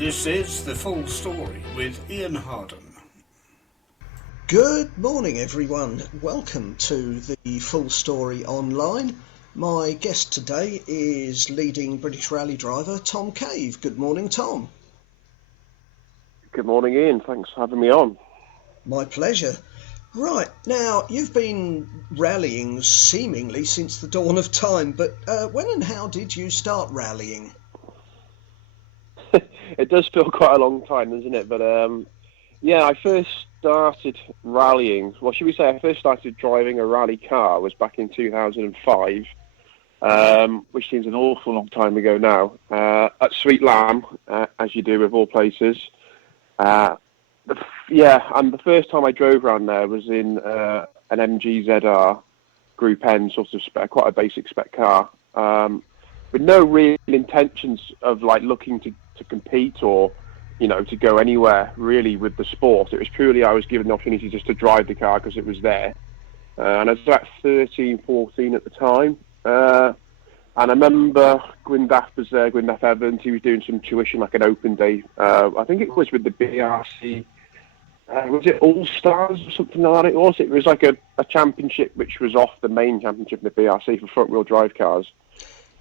This is The Full Story with Ian Harden. Good morning, everyone. Welcome to The Full Story Online. My guest today is leading British rally driver Tom Cave. Good morning, Tom. Good morning, Ian. Thanks for having me on. My pleasure. Right, now, you've been rallying seemingly since the dawn of time, but when and how did you start rallying? It does feel quite a long time, doesn't it? But I first started rallying. Well, should we say I first started driving a rally car was back in 2005, which seems an awful long time ago now, at Sweet Lamb, as you do with all places. And the first time I drove around there was in an MG ZR Group N, sort of spec, quite a basic spec car, with no real intentions of looking to compete or, to go anywhere really with the sport. It was purely I was given the opportunity just to drive the car because it was there. And I was about 13, 14 at the time. And I remember Gwyndaff was there, Gwyndaff Evans. He was doing some tuition, like an open day. I think it was with the BRC. Was it All Stars or something like that? It was like a championship which was off the main championship in the BRC for front-wheel drive cars.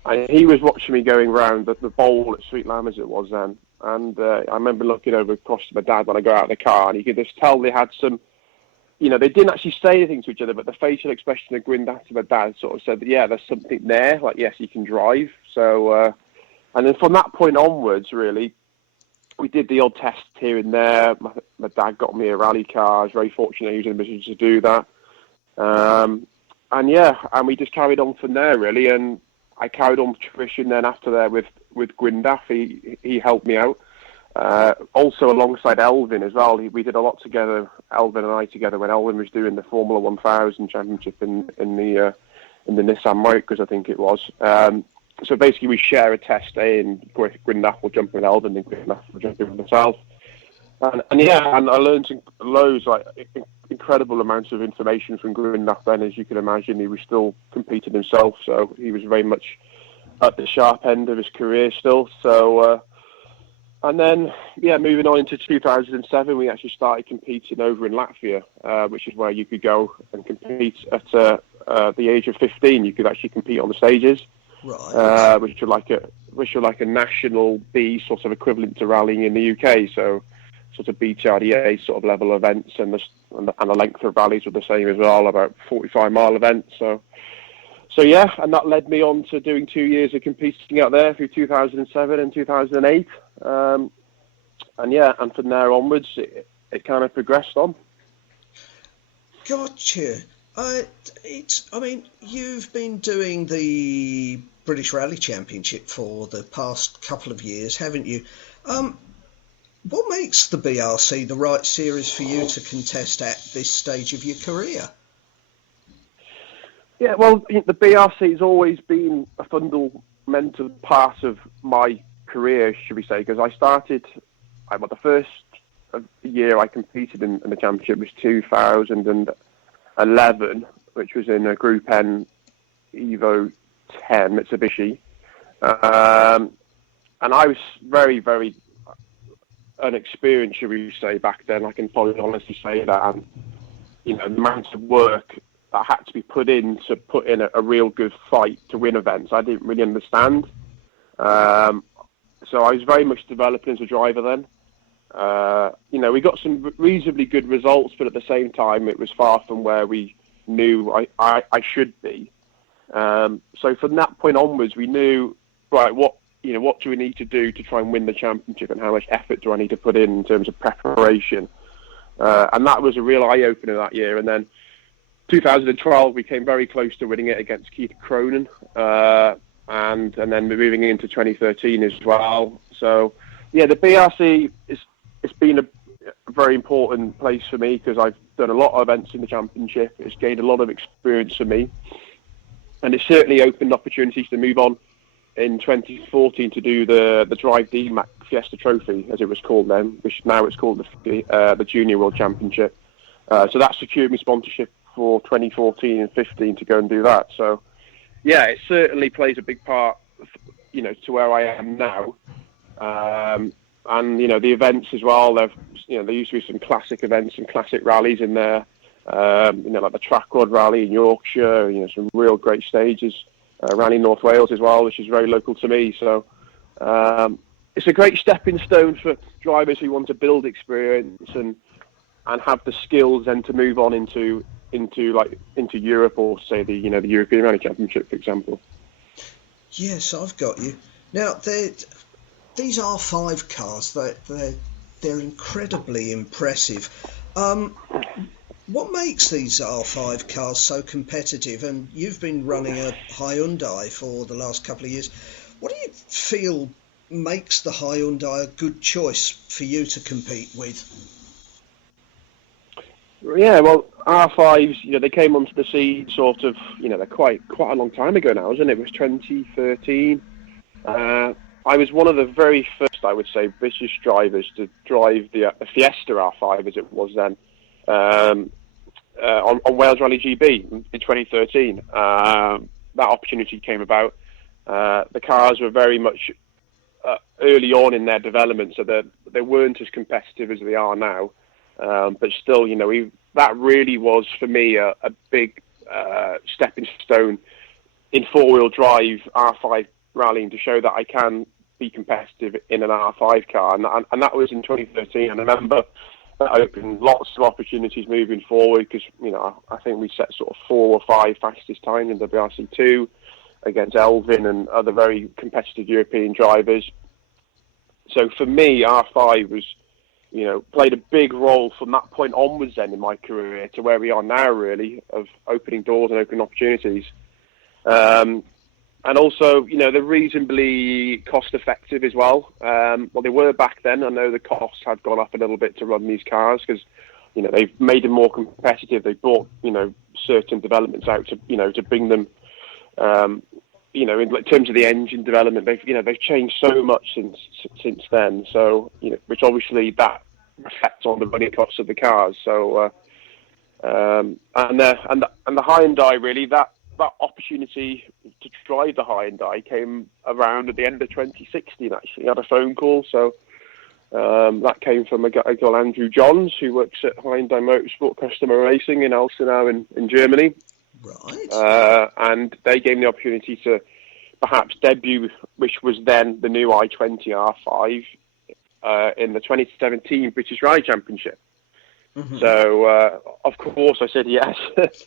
And he was watching me going round the bowl at Sweet Lamb as it was then. And I remember looking over across to my dad when I got out of the car, and you could just tell they had some, they didn't actually say anything to each other, but the facial expression of Gwyndaff to my dad sort of said, yeah, there's something there, like, yes, you can drive. So, and then from that point onwards, really, we did the odd tests here and there. My dad got me a rally car. I was very fortunate he was in the position to do that. And we just carried on from there, really, and I carried on tuition then after there with Gwyndaff. He helped me out. Also alongside Elvin as well. We did a lot together, Elvin and I together, when Elvin was doing the Formula 1000 championship in the Nissan Micros, I think it was. So basically we share a test day, and Gwyndaff will jump in with Elvin and Gwyndaff will jump in with myself. And I learned loads, incredible amounts of information from Gwyndaff then. As you can imagine, he was still competing himself, so he was very much at the sharp end of his career still. So, and then, moving on into 2007, we actually started competing over in Latvia, which is where you could go and compete at the age of 15. You could actually compete on the stages, right? Which are like a national B sort of equivalent to rallying in the UK. So, sort of BTRDA sort of level events, and the length of rallies were the same as well, about 45-mile events. So and that led me on to doing 2 years of competing out there through 2007 and 2008. And from there onwards, it kind of progressed on. Gotcha. You've been doing the British Rally Championship for the past couple of years, haven't you? What makes the BRC the right series for you to contest at this stage of your career? Yeah, well, the BRC has always been a fundamental part of my career, should we say, because I started, the first year I competed in the championship was 2011, which was in a Group N Evo 10 Mitsubishi. And I was very, very unexperienced, should we say, back then. I can probably honestly say that. And, the amount of work that had to be put in to put in a real good fight to win events, I didn't really understand. So I was very much developing as a driver then. We got some reasonably good results, but at the same time, it was far from where we knew I should be. So from that point onwards, we knew, right, what do we need to do to try and win the championship, and how much effort do I need to put in terms of preparation? And that was a real eye-opener that year. And then 2012, we came very close to winning it against Keith Cronin, and then moving into 2013 as well. So, the BRC it's been a very important place for me because I've done a lot of events in the championship. It's gained a lot of experience for me, and it's certainly opened opportunities to move on in 2014 to do the Drive DMAC Fiesta Trophy, as it was called then, which now it's called the Junior World Championship. So that secured me sponsorship for 2014 and 15 to go and do that. So, it certainly plays a big part, to where I am now. and the events as well. There used to be some classic events and classic rallies in there. Like the Track Rod Rally in Yorkshire. Some real great stages. Rally North Wales as well, which is very local to me. So it's a great stepping stone for drivers who want to build experience and have the skills then to move on into Europe, or say the European Rally Championship, for example. Yes, I've got you. Now, these R5 cars, they're incredibly impressive. What makes these R5 cars so competitive? And you've been running a Hyundai for the last couple of years. What do you feel makes the Hyundai a good choice for you to compete with? Yeah, well, R5s, they came onto the scene sort of, they're quite a long time ago now, isn't it? It was 2013. I was one of the very first, I would say, British drivers to drive the Fiesta R5, as it was then, on Wales Rally GB in 2013. That opportunity came about. The cars were very much early on in their development, so they weren't as competitive as they are now. But still, that really was for me a big stepping stone in four-wheel drive R5 rallying, to show that I can be competitive in an R5 car, and that was in 2013. And I remember that opened lots of opportunities moving forward, because I think we set sort of 4 or 5 fastest times in WRC2 against Elvin and other very competitive European drivers. So for me, R5 was, played a big role from that point onwards then in my career to where we are now, really, of opening doors and opening opportunities. And also, they're reasonably cost effective as well. Well, they were back then. I know the costs had gone up a little bit to run these cars, because, they've made them more competitive. They brought, certain developments out to bring them, in terms of the engine development, they've changed so much since then. So, which obviously that reflects on the running costs of the cars. So, and the Hyundai, really, that opportunity to drive the Hyundai came around at the end of 2016. Actually, I had a phone call. So that came from a guy called Andrew Johns, who works at Hyundai Motorsport Customer Racing in Elsenau in Germany. Right. And they gave me the opportunity to perhaps debut, which was then the new i20 R5, in the 2017 British Rally Championship. Mm-hmm. So of course I said yes.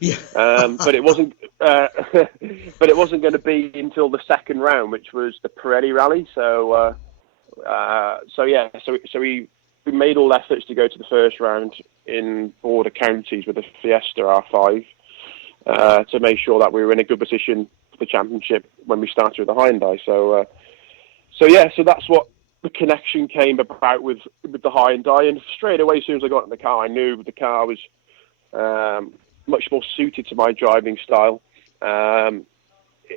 Yeah. But it wasn't. But it wasn't going to be until the second round, which was the Pirelli Rally. So we made all efforts to go to the first round in border counties with the Fiesta R5. To make sure that we were in a good position for the championship when we started with the Hyundai. So that's what the connection came about with the Hyundai. And straight away, as soon as I got in the car, I knew the car was much more suited to my driving style. And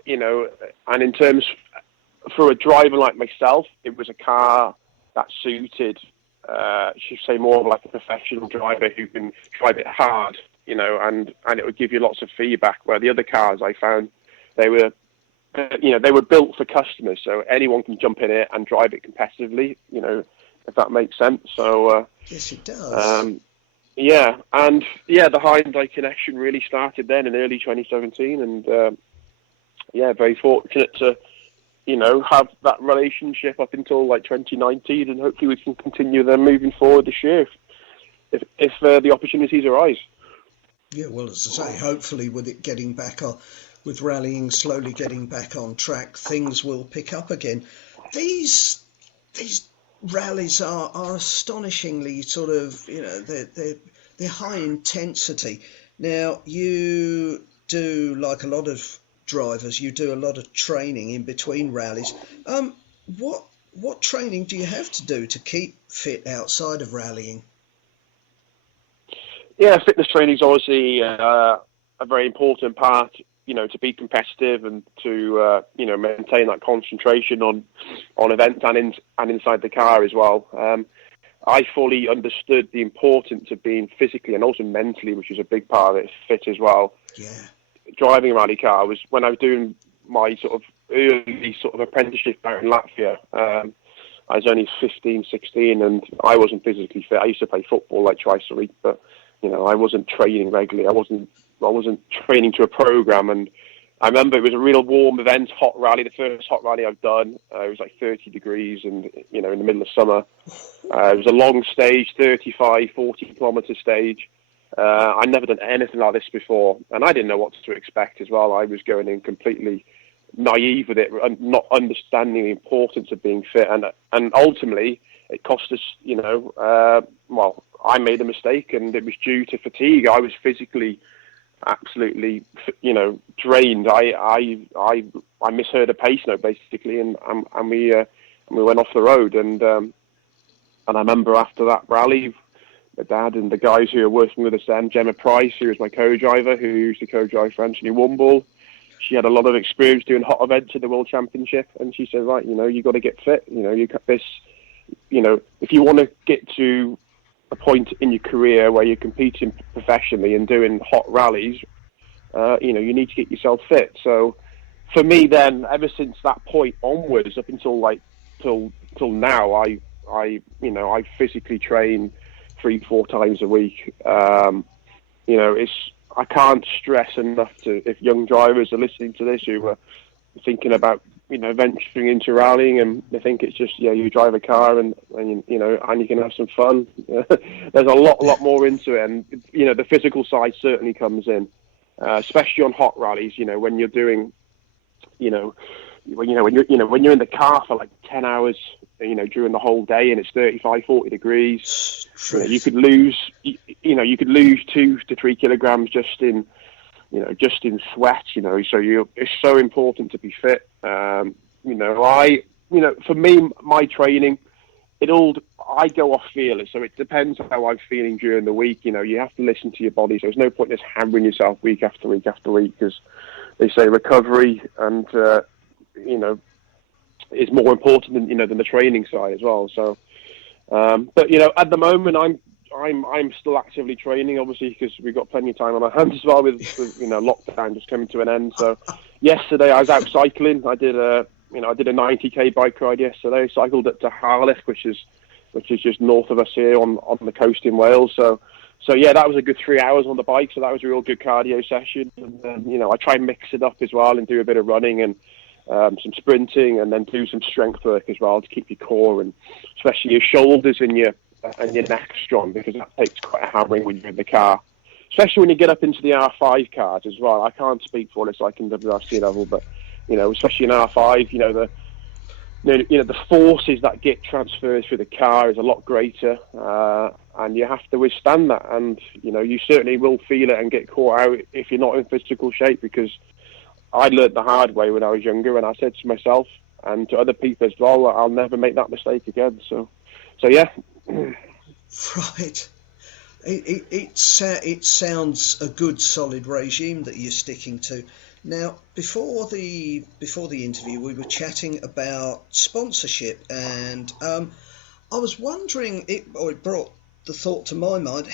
in terms for a driver like myself, it was a car that suited, should say, more of like a professional driver who can drive it hard. And it would give you lots of feedback, where the other cars I found, they were built for customers, so anyone can jump in it and drive it competitively, if that makes sense. So yes, it does. The Hyundai connection really started then in early 2017, and very fortunate to have that relationship up until like 2019, and hopefully we can continue them moving forward this year if the opportunities arise. Yeah, well, as I say, hopefully with it getting back on, with rallying slowly getting back on track, things will pick up again. These rallies are astonishingly sort of, they're high intensity. Now, you do, like a lot of drivers, you do a lot of training in between rallies. What training do you have to do to keep fit outside of rallying? Yeah, fitness training is obviously a very important part, to be competitive and to, maintain that concentration on events and inside the car as well. I fully understood the importance of being physically and also mentally, which is a big part of it, fit as well. Yeah. Driving a rally car was when I was doing my sort of early sort of apprenticeship out in Latvia. I was only 15, 16, and I wasn't physically fit. I used to play football like twice a week, but I wasn't training regularly. I wasn't training to a program. And I remember it was a real warm event, hot rally, the first hot rally I've done. It was like 30 degrees, and in the middle of summer. It was a long stage, 35, 40-kilometer stage. I'd never done anything like this before, and I didn't know what to expect as well. I was going in completely naive with it, and not understanding the importance of being fit, and ultimately it cost us. Well, I made a mistake, and it was due to fatigue. I was physically absolutely, drained. I misheard a pace note basically, and we went off the road, and I remember after that rally, my dad and the guys who were working with us then, Gemma Price, who was my co-driver, who used to co-drive for Anthony Wumble. She had a lot of experience doing hot events at the World Championship, and she said, right, you got to get fit. You got this. If you want to get to a point in your career where you're competing professionally and doing hot rallies, you need to get yourself fit. So, for me, then, ever since that point onwards, up until till now, I physically train 3-4 times a week. I can't stress enough if young drivers are listening to this who are thinking about, venturing into rallying, and they think it's just, you drive a car and you can have some fun. There's a lot more into it. And, the physical side certainly comes in, especially on hot rallies, when you're doing, when you're in the car for like 10 hours, during the whole day, and it's 35, 40 degrees, you could lose 2 to 3 kilograms just in sweat, so it's so important to be fit. For me, my training, I go off feeling, so it depends how I'm feeling during the week. You have to listen to your body, so there's no point in just hammering yourself week after week after week, because they say recovery and, is more important than the training side as well. So, but at the moment, I'm still actively training, obviously, because we've got plenty of time on our hands as well with lockdown just coming to an end. So yesterday I was out cycling. I did a 90k bike ride yesterday. Cycled up to Harlech, which is just north of us here on the coast in Wales. So yeah, that was a good 3 hours on the bike. So that was a real good cardio session. And then, I try and mix it up as well and do a bit of running and some sprinting, and then do some strength work as well to keep your core and especially your shoulders and your neck strong, because that takes quite a hammering when you're in the car, especially when you get up into the R5 cars as well. I can't speak for what it's like in WRC level, but especially in R5, the forces that get transferred through the car is a lot greater, and you have to withstand that. And you certainly will feel it and get caught out if you're not in physical shape, because I learned the hard way when I was younger, and I said to myself and to other people as well, I'll never make that mistake again. So yeah. Right. It sounds a good solid regime that you're sticking to. Now, before the interview, we were chatting about sponsorship, and I was wondering, it brought the thought to my mind,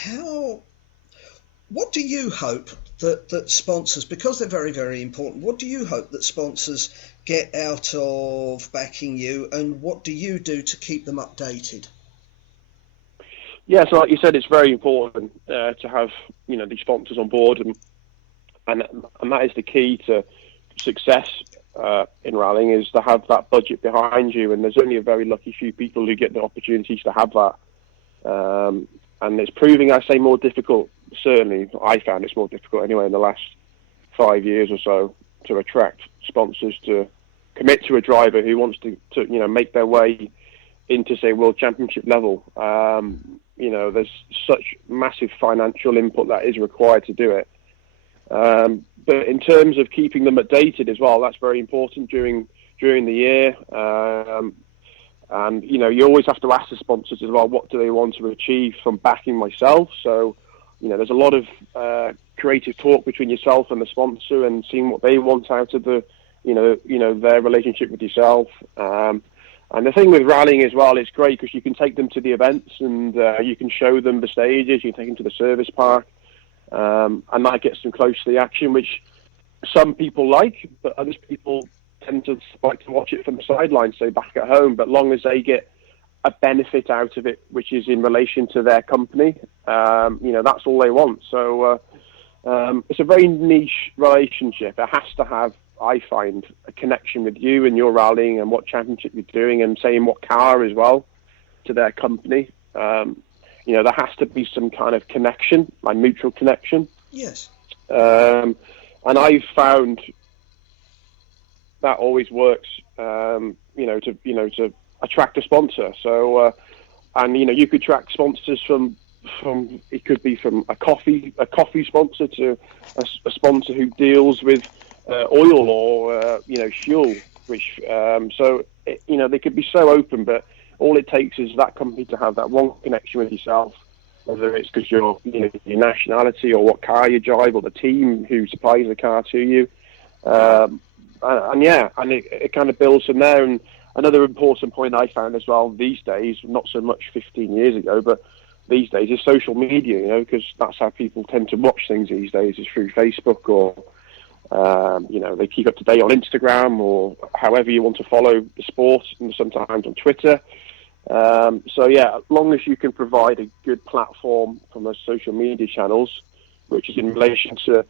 what do you hope that sponsors, because they're very, very important, what do you hope that sponsors get out of backing you, and what do you do to keep them updated? Yeah, so like you said, it's very important to have these sponsors on board, and that is the key to success in rallying, is to have that budget behind you. And there's only a very lucky few people who get the opportunities to have that, and it's proving, I say, more difficult. Certainly, I found it's more difficult anyway in the last 5 years or so to attract sponsors to commit to a driver who wants to make their way into, say, World Championship level. There's such massive financial input that is required to do it. But in terms of keeping them updated as well, that's very important during the year. And you always have to ask the sponsors as well, what do they want to achieve from backing myself? So, there's a lot of creative talk between yourself and the sponsor, and seeing what they want out of the, their relationship with yourself. And the thing with rallying as well, it's great because you can take them to the events, and you can show them the stages. You can take them to the service park, and that gets them close to the action, which some people like, but other people tend to like to watch it from the sidelines, say back at home. But long as they get a benefit out of it, which is in relation to their company. That's all they want. So it's a very niche relationship. It has to have, I find, a connection with you and your rallying and what championship you're doing, and saying what car as well to their company. There has to be some kind of connection, like mutual connection. Yes. And I've found that always works. To attract a sponsor. So, you could attract sponsors from it could be from a coffee sponsor to a sponsor who deals with oil or fuel, which they could be so open, but all it takes is that company to have that one connection with yourself, whether it's because your nationality or what car you drive or the team who supplies the car to you, and it kind of builds from there. And another important point I found as well these days, not so much 15 years ago, but these days, is social media, because that's how people tend to watch things these days, is through Facebook or, they keep up to date on Instagram or however you want to follow the sport, and sometimes on Twitter. As long as you can provide a good platform from those social media channels, which is in relation to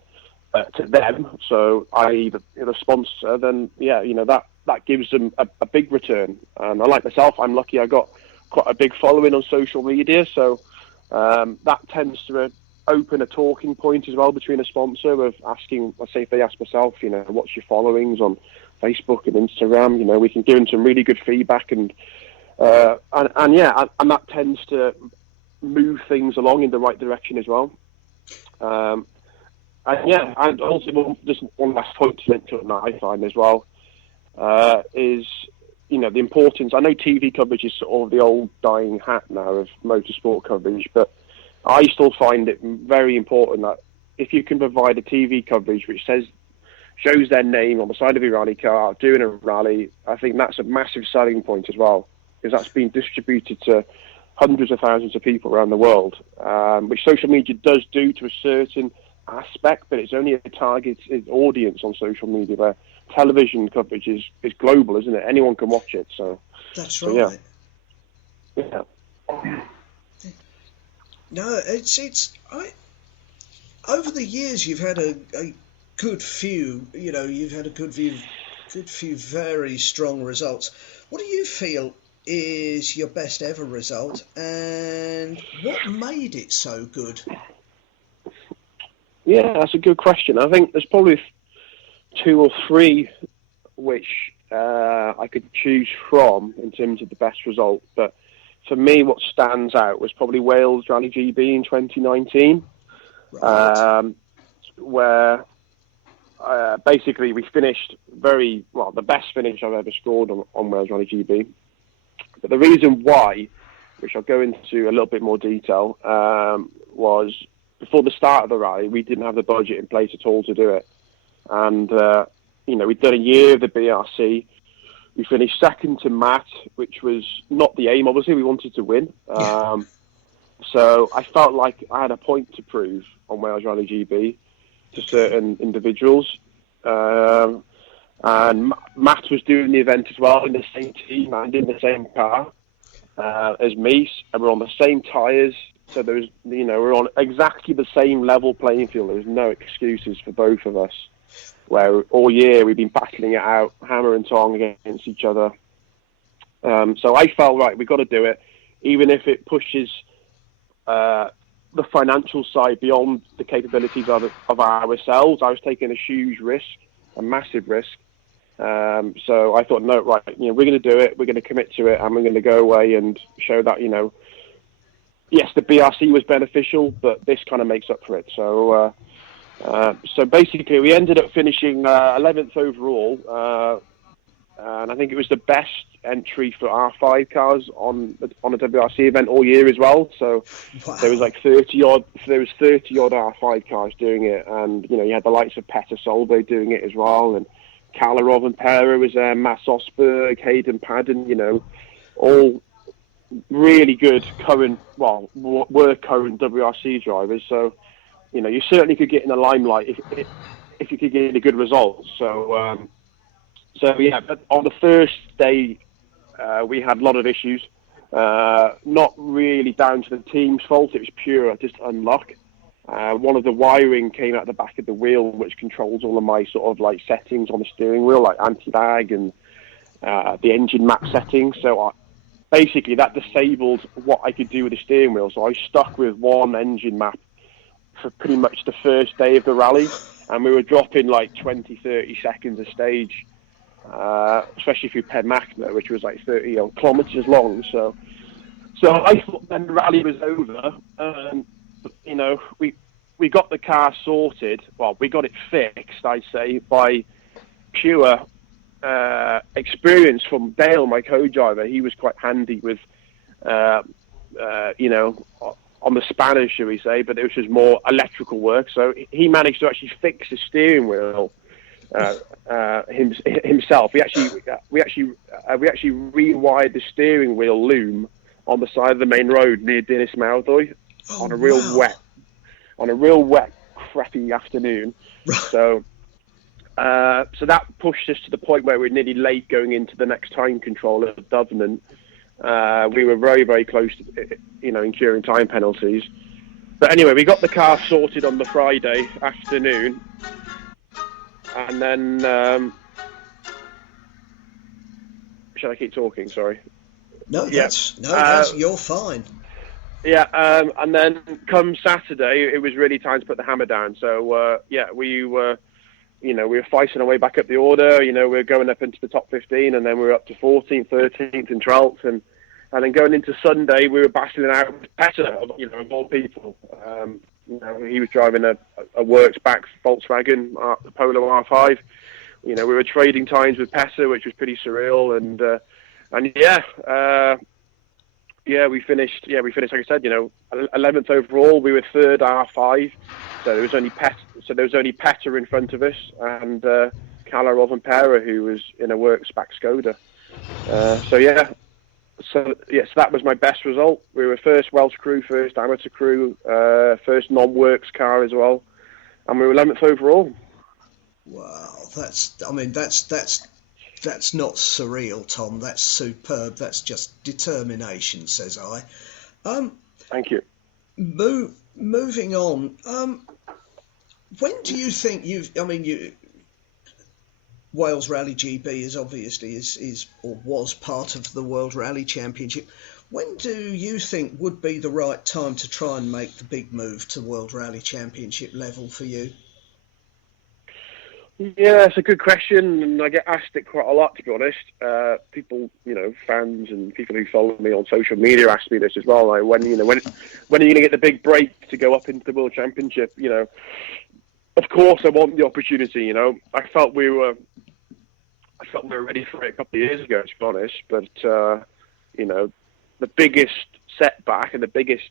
them, so i.e. the sponsor, then that gives them a big return. And I, like myself, I'm lucky I got quite a big following on social media, so that tends to open a talking point as well between a sponsor of asking, let's say if they ask myself, what's your followings on Facebook and Instagram, we can give them some really good feedback, and that tends to move things along in the right direction as well. And also just one last point to mention that I find as well is the importance. I know TV coverage is sort of the old dying hat now of motorsport coverage, but I still find it very important that if you can provide a TV coverage which shows their name on the side of your rally car doing a rally, I think that's a massive selling point as well, because that's been distributed to hundreds of thousands of people around the world, which social media does do to a certain aspect, but it's only a targeted audience on social media, where television coverage is global, isn't it? Anyone can watch it. So that's right. Yeah. No, it's over the years you've had a good few. You've had a good few very strong results. What do you feel is your best ever result, and what made it so good? Yeah, that's a good question. I think there's probably two or three which I could choose from in terms of the best result. But for me, what stands out was probably Wales Rally GB in 2019, right. Where basically we finished the best finish I've ever scored on Wales Rally GB. But the reason why, which I'll go into a little bit more detail, was before the start of the rally, we didn't have the budget in place at all to do it. And, we'd done a year of the BRC. We finished second to Matt, which was not the aim, obviously. We wanted to win. So I felt like I had a point to prove on Wales Rally GB to certain individuals. And Matt was doing the event as well in the same team and in the same car as me. And we're on the same tyres. So there was, we're on exactly the same level playing field. There was no excuses for both of us. Where all year we've been battling it out, hammer and tong against each other. So I felt, right, we've got to do it, even if it pushes the financial side beyond the capabilities of ourselves. I was taking a huge risk, a massive risk. So I thought, no, right, we're going to do it, we're going to commit to it, and we're going to go away and show that, yes, the BRC was beneficial, but this kind of makes up for it. So basically, we ended up finishing 11th overall, and I think it was the best entry for R5 cars on a WRC event all year as well. So wow. There was like 30 odd R5 cars doing it, and you had the likes of Petter Solberg doing it as well, and Kalarov and Pera was there, Mats Osberg, Hayden Padden, all really good were current WRC drivers. So you certainly could get in the limelight if you could get a good result. So yeah, but on the first day we had a lot of issues. Not really down to the team's fault. It was pure just unluck. One of the wiring came out the back of the wheel, which controls all of my sort of like settings on the steering wheel, like anti-lag and the engine map settings. So basically that disabled what I could do with the steering wheel. So I was stuck with one engine map for pretty much the first day of the rally. And we were dropping like 20, 30 seconds a stage, especially through Penmachna, which was like 30 kilometres long. So I thought then the rally was over. You know, we got the car sorted. Well, we got it fixed, I say, by pure experience from Dale, my co-driver. He was quite handy with, you know, on the spanners, shall we say, but it was just more electrical work. So he managed to actually fix the steering wheel himself. We actually rewired the steering wheel loom on the side of the main road near Dinas Mawddwy on a real wet, crappy afternoon. So that pushed us to the point where we were nearly late going into the next time control at Dublin. We were very, very close to, you know, incurring time penalties. But anyway, we got the car sorted on the Friday afternoon. And then, shall I keep talking? Sorry. No, you're fine. Yeah, and then come Saturday, it was really time to put the hammer down. So, we were fighting our way back up the order. You know, we were going up into the top 15, and then we were up to 14th, 13th, and 12th. And then going into Sunday, we were battling out with Petter, you know, of all people. You know, he was driving a works back Volkswagen, the Polo R5. You know, we were trading times with Petter, which was pretty surreal. We finished, like I said, you know, 11th overall. We were third R5. So there was only Petter in front of us, and Kalle Rovanperä, who was in a works back Skoda. So that was my best result. We were first Welsh crew, first amateur crew, first non-works car as well, and we were 11th overall. Wow, that's not surreal, Tom. That's superb. That's just determination, says I. Thank you. Moving on. When do you think Wales Rally GB is obviously was part of the World Rally Championship. When do you think would be the right time to try and make the big move to World Rally Championship level for you? Yeah, it's a good question, and I get asked it quite a lot, to be honest. People, you know, fans and people who follow me on social media ask me this as well. Like, when are you going to get the big break to go up into the World Championship? You know, of course I want the opportunity. You know, I felt we were ready for it a couple of years ago, to be honest. But you know, the biggest setback and the biggest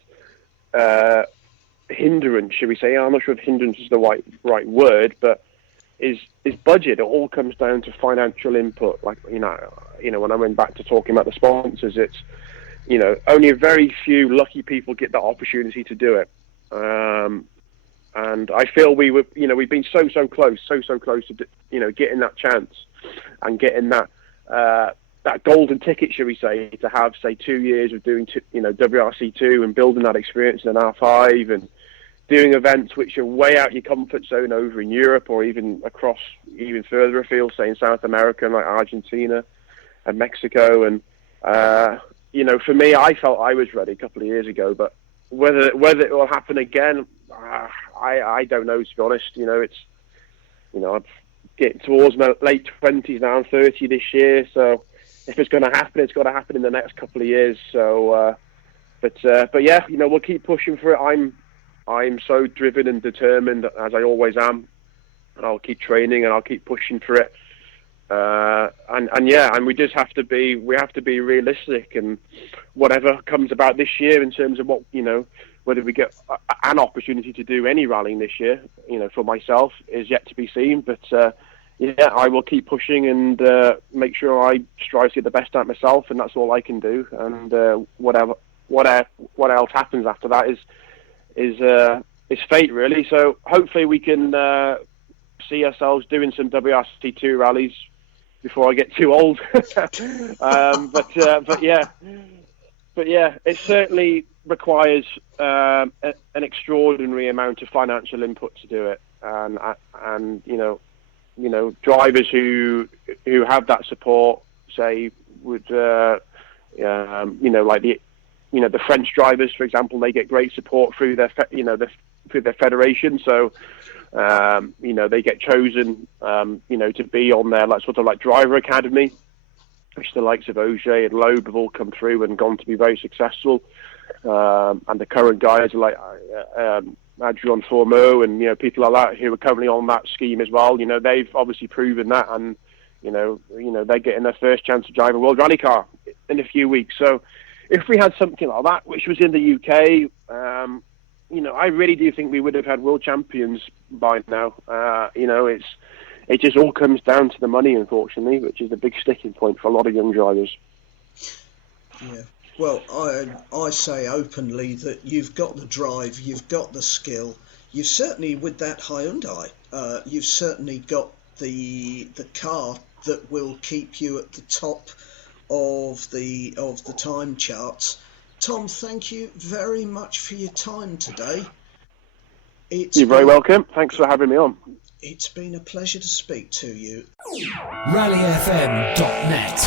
hindrance, should we say? I'm not sure if hindrance is the right word, but is budget. It all comes down to financial input. Like, you know, when I went back to talking about the sponsors, it's, you know, only a very few lucky people get that opportunity to do it. And I feel we've been so close to, you know, getting that chance and getting that golden ticket, should we say, to have, say, 2 years of doing, WRC2 and building that experience in an R5 and doing events which are way out your comfort zone over in Europe or even across, even further afield, say in South America, like Argentina and Mexico. And, you know, for me, I felt I was ready a couple of years ago, but whether it will happen again, I don't know, to be honest. You know, it's, you know, I'm getting towards my late 20s now. I'm 30 this year, so if it's going to happen, it's got to happen in the next couple of years. So, but yeah, you know, we'll keep pushing for it. I'm so driven and determined, as I always am, and I'll keep training and I'll keep pushing for it. And we just have to be realistic, and whatever comes about this year in terms of what, you know, whether we get an opportunity to do any rallying this year, you know, for myself is yet to be seen. But I will keep pushing and make sure I strive to get the best out of myself, and that's all I can do. And what else happens after that is fate, really. So hopefully we can see ourselves doing some WRC2 rallies before I get too old. But But yeah, it certainly requires an extraordinary amount of financial input to do it, and drivers who have that support, say, would like the French drivers, for example, they get great support through their through their federation. So they get chosen to be on their sort of driver academy, which the likes of Ogier and Loeb have all come through and gone to be very successful. And the current guys like Adrian Formeau and people like that who are currently on that scheme as well. They've obviously proven that, and they're getting their first chance to drive a World Rally car in a few weeks. So if we had something like that, which was in the UK, I really do think we would have had world champions by now. It just all comes down to the money, unfortunately, which is the big sticking point for a lot of young drivers. Yeah. Well, I say openly that you've got the drive, you've got the skill, you've certainly, with that Hyundai, you've certainly got the car that will keep you at the top of the time charts. Tom, thank you very much for your time today. You're very welcome. Thanks for having me on. It's been a pleasure to speak to you. rallyfm.net